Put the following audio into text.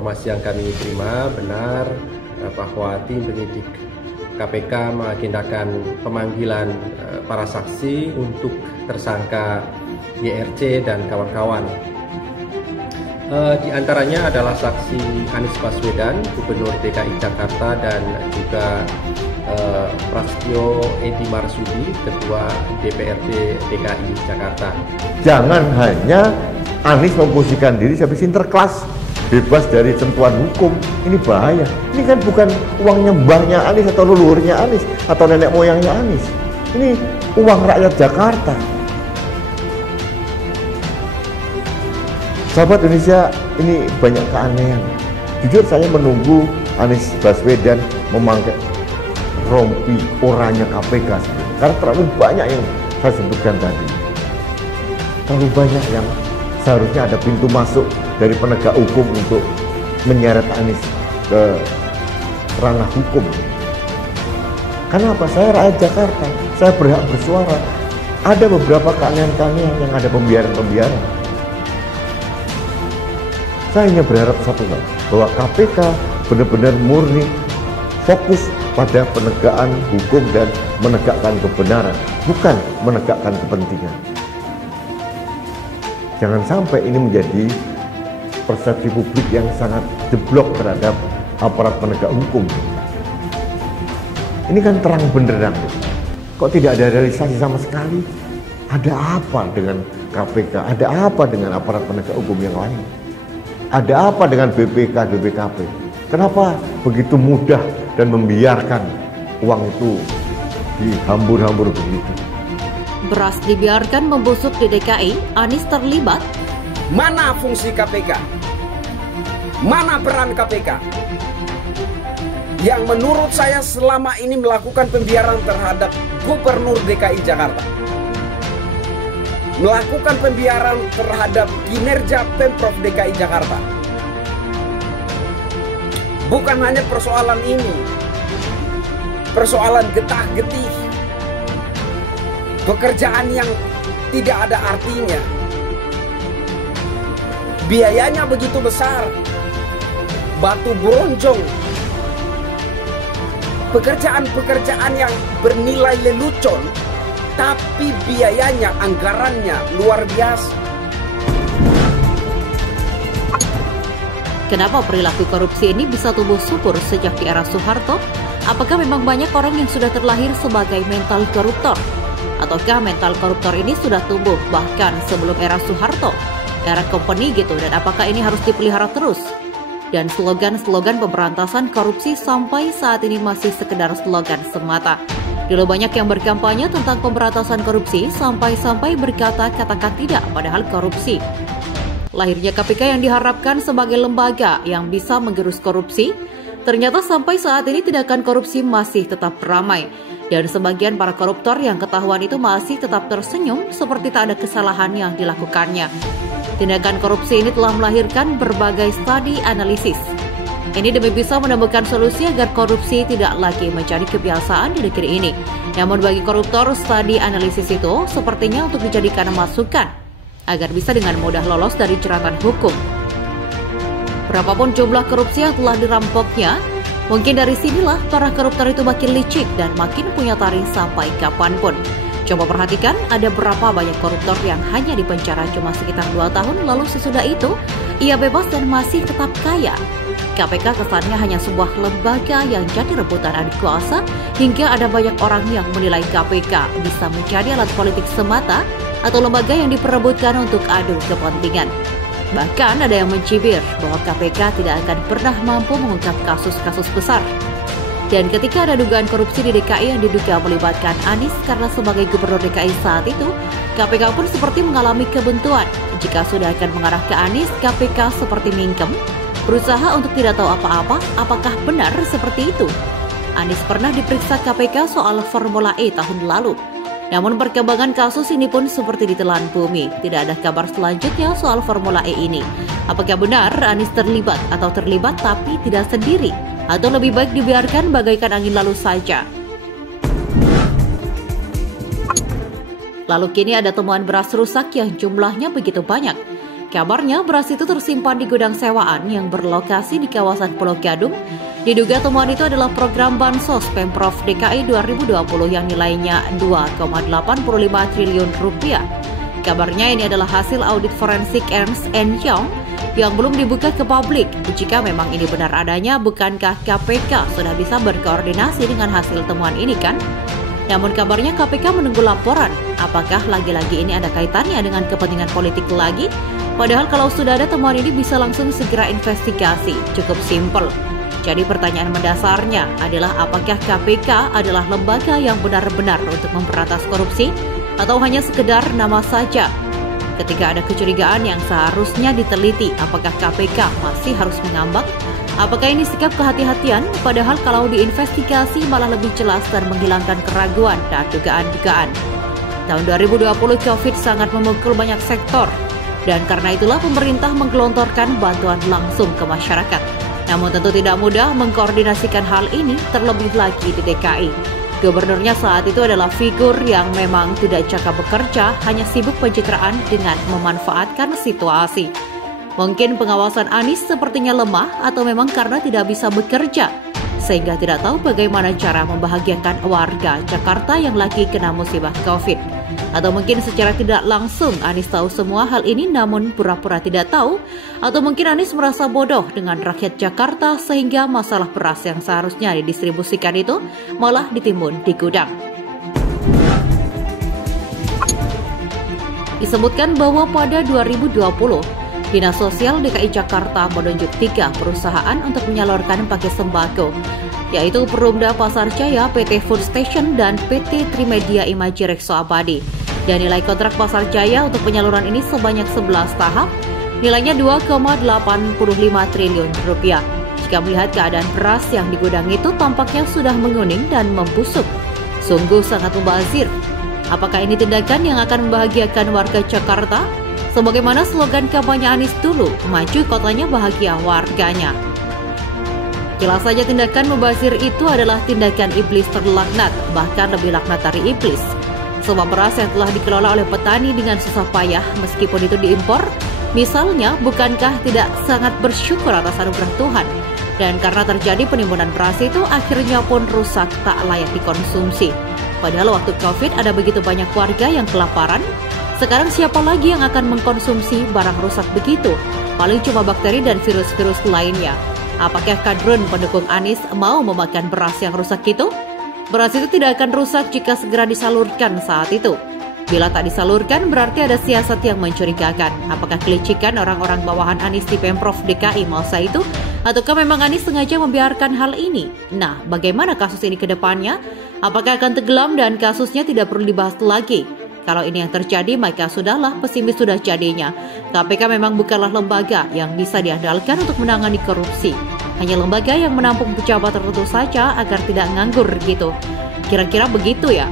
Informasi yang kami terima benar bahwa tim penyidik KPK mengagendakan pemanggilan para saksi untuk tersangka YRC dan kawan-kawan. Di antaranya adalah saksi Anies Baswedan, Gubernur DKI Jakarta, dan juga Prasetyo Edi Marsudi, Ketua DPRD DKI Jakarta. Jangan hanya Anies memposisikan diri sebagai sinterklas, bebas dari sentuhan hukum. Ini bahaya. Ini kan bukan uangnya mbahnya Anies atau leluhurnya Anies atau nenek moyangnya Anies. Ini uang rakyat Jakarta. Sahabat Indonesia, ini banyak keanehan. Jujur saya menunggu Anies Baswedan memakai rompi oranye KPK karena terlalu banyak yang saya sebutkan tadi. Terlalu banyak yang seharusnya ada pintu masuk dari penegak hukum untuk menyeret Anies ke ranah hukum. Kenapa? Saya rakyat Jakarta, saya berhak bersuara. Ada beberapa keanehan-keanehan yang ada pembiaran-pembiaran. Saya hanya berharap satu hal, bahwa KPK benar-benar murni fokus pada penegakan hukum dan menegakkan kebenaran, bukan menegakkan kepentingan. Jangan sampai ini menjadi persepsi publik yang sangat jeblok terhadap aparat penegak hukum. Ini kan terang benderang. Kok tidak ada realisasi sama sekali? Ada apa dengan KPK? Ada apa dengan aparat penegak hukum yang lain? Ada apa dengan BPK, BPKP? Kenapa begitu mudah dan membiarkan uang itu dihambur-hambur begitu? Beras dibiarkan membusuk di DKI, Anies terlibat. Mana fungsi KPK? Mana peran KPK? Yang menurut saya selama ini melakukan pembiaran terhadap Gubernur DKI Jakarta. Melakukan pembiaran terhadap kinerja Pemprov DKI Jakarta. Bukan hanya persoalan ini, persoalan getah-getih, pekerjaan yang tidak ada artinya, biayanya begitu besar, batu bronjong, pekerjaan-pekerjaan yang bernilai lelucon, tapi biayanya, anggarannya luar biasa. Kenapa perilaku korupsi ini bisa tumbuh subur sejak di era Soeharto? Apakah memang banyak orang yang sudah terlahir sebagai mental koruptor? Ataukah mental koruptor ini sudah tumbuh bahkan sebelum era Soeharto, era company gitu, dan apakah ini harus dipelihara terus? Dan slogan-slogan pemberantasan korupsi sampai saat ini masih sekedar slogan semata. Dulu banyak yang berkampanye tentang pemberantasan korupsi sampai-sampai berkata katakan tidak padahal korupsi. Lahirnya KPK yang diharapkan sebagai lembaga yang bisa menggerus korupsi, ternyata sampai saat ini tindakan korupsi masih tetap ramai. Dan sebagian para koruptor yang ketahuan itu masih tetap tersenyum seperti tak ada kesalahan yang dilakukannya. Tindakan korupsi ini telah melahirkan berbagai studi analisis. Ini demi bisa menemukan solusi agar korupsi tidak lagi menjadi kebiasaan di negeri ini. Namun bagi koruptor, studi analisis itu sepertinya untuk dijadikan masukan agar bisa dengan mudah lolos dari jeratan hukum. Berapapun jumlah korupsi yang telah dirampoknya, mungkin dari sinilah para koruptor itu makin licik dan makin punya taring sampai kapanpun. Coba perhatikan, ada berapa banyak koruptor yang hanya dipenjara cuma sekitar 2 tahun, lalu sesudah itu ia bebas dan masih tetap kaya. KPK kesannya hanya sebuah lembaga yang jadi rebutan adik kuasa, hingga ada banyak orang yang menilai KPK bisa menjadi alat politik semata atau lembaga yang diperebutkan untuk adu kepentingan. Bahkan ada yang mencibir bahwa KPK tidak akan pernah mampu mengungkap kasus-kasus besar. Dan ketika ada dugaan korupsi di DKI yang diduga melibatkan Anies karena sebagai gubernur DKI saat itu, KPK pun seperti mengalami kebuntuan. Jika sudah akan mengarah ke Anies, KPK seperti mingkem, berusaha untuk tidak tahu apa-apa. Apakah benar seperti itu? Anies pernah diperiksa KPK soal Formula E tahun lalu. Namun perkembangan kasus ini pun seperti ditelan bumi. Tidak ada kabar selanjutnya soal Formula E ini. Apakah benar Anies terlibat atau terlibat tapi tidak sendiri? Atau lebih baik dibiarkan bagaikan angin lalu saja? Lalu kini ada temuan beras rusak yang jumlahnya begitu banyak. Kabarnya beras itu tersimpan di gudang sewaan yang berlokasi di kawasan Pulau Gadung. Diduga temuan itu adalah program Bansos Pemprov DKI 2020 yang nilainya 2,85 triliun rupiah. Kabarnya ini adalah hasil audit forensik Ernst & Young yang belum dibuka ke publik. Jika memang ini benar adanya, bukankah KPK sudah bisa berkoordinasi dengan hasil temuan ini kan? Namun kabarnya KPK menunggu laporan. Apakah lagi-lagi ini ada kaitannya dengan kepentingan politik lagi? Padahal kalau sudah ada temuan ini bisa langsung segera investigasi. Cukup simpel. Jadi pertanyaan mendasarnya adalah apakah KPK adalah lembaga yang benar-benar untuk memberantas korupsi atau hanya sekedar nama saja? Ketika ada kecurigaan yang seharusnya diteliti, apakah KPK masih harus mengambang? Apakah ini sikap kehati-hatian? Padahal kalau diinvestigasi malah lebih jelas dan menghilangkan keraguan dan dugaan-dugaan. Tahun 2020 COVID sangat memukul banyak sektor. Dan karena itulah pemerintah menggelontorkan bantuan langsung ke masyarakat. Namun tentu tidak mudah mengkoordinasikan hal ini, terlebih lagi di DKI. Gubernurnya saat itu adalah figur yang memang tidak cakap bekerja, hanya sibuk pencitraan dengan memanfaatkan situasi. Mungkin pengawasan Anies sepertinya lemah atau memang karena tidak bisa bekerja, sehingga tidak tahu bagaimana cara membahagiakan warga Jakarta yang lagi kena musibah COVID. Atau mungkin secara tidak langsung Anies tahu semua hal ini namun pura-pura tidak tahu. Atau mungkin Anies merasa bodoh dengan rakyat Jakarta sehingga masalah beras yang seharusnya didistribusikan itu malah ditimbun di gudang. Disebutkan bahwa pada 2020, Dinas Sosial DKI Jakarta menunjuk 3 perusahaan untuk menyalurkan paket sembako, yaitu Perumda Pasar Jaya, PT Food Station, dan PT Trimedia Imaji Rekso Abadi. Dan nilai kontrak Pasar Jaya untuk penyaluran ini sebanyak 11 tahap, nilainya 2,85 triliun rupiah. Jika melihat keadaan beras yang di gudang itu tampaknya sudah menguning dan membusuk. Sungguh sangat mubazir. Apakah ini tindakan yang akan membahagiakan warga Jakarta? Sebagaimana slogan kampanye Anies dulu, maju kotanya bahagia warganya. Jelas saja tindakan mubazir itu adalah tindakan iblis terlaknat, bahkan lebih laknat dari iblis. Sebab beras yang telah dikelola oleh petani dengan susah payah meskipun itu diimpor, misalnya, bukankah tidak sangat bersyukur atas anugerah Tuhan? Dan karena terjadi penimbunan beras itu akhirnya pun rusak tak layak dikonsumsi. Padahal waktu COVID ada begitu banyak warga yang kelaparan. Sekarang siapa lagi yang akan mengkonsumsi barang rusak begitu? Paling cuma bakteri dan virus-virus lainnya. Apakah kadrun pendukung Anies mau memakan beras yang rusak itu? Beras itu tidak akan rusak jika segera disalurkan saat itu. Bila tak disalurkan berarti ada siasat yang mencurigakan. Apakah kelicikan orang-orang bawahan Anies di Pemprov DKI masa itu? Ataukah memang Anies sengaja membiarkan hal ini? Nah, bagaimana kasus ini ke depannya? Apakah akan tenggelam dan kasusnya tidak perlu dibahas lagi? Kalau ini yang terjadi, maka sudahlah, pesimis sudah jadinya. KPK memang bukanlah lembaga yang bisa diandalkan untuk menangani korupsi. Hanya lembaga yang menampung pejabat tertentu saja agar tidak nganggur gitu. Kira-kira begitu ya.